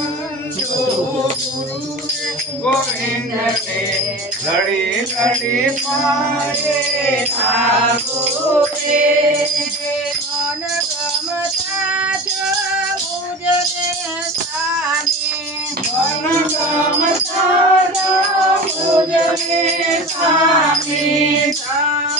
गोविंद से लड़ी लड़ी मारे ठाकुरे मन गमता जो बुझने साने मन गमता जो बुझने साने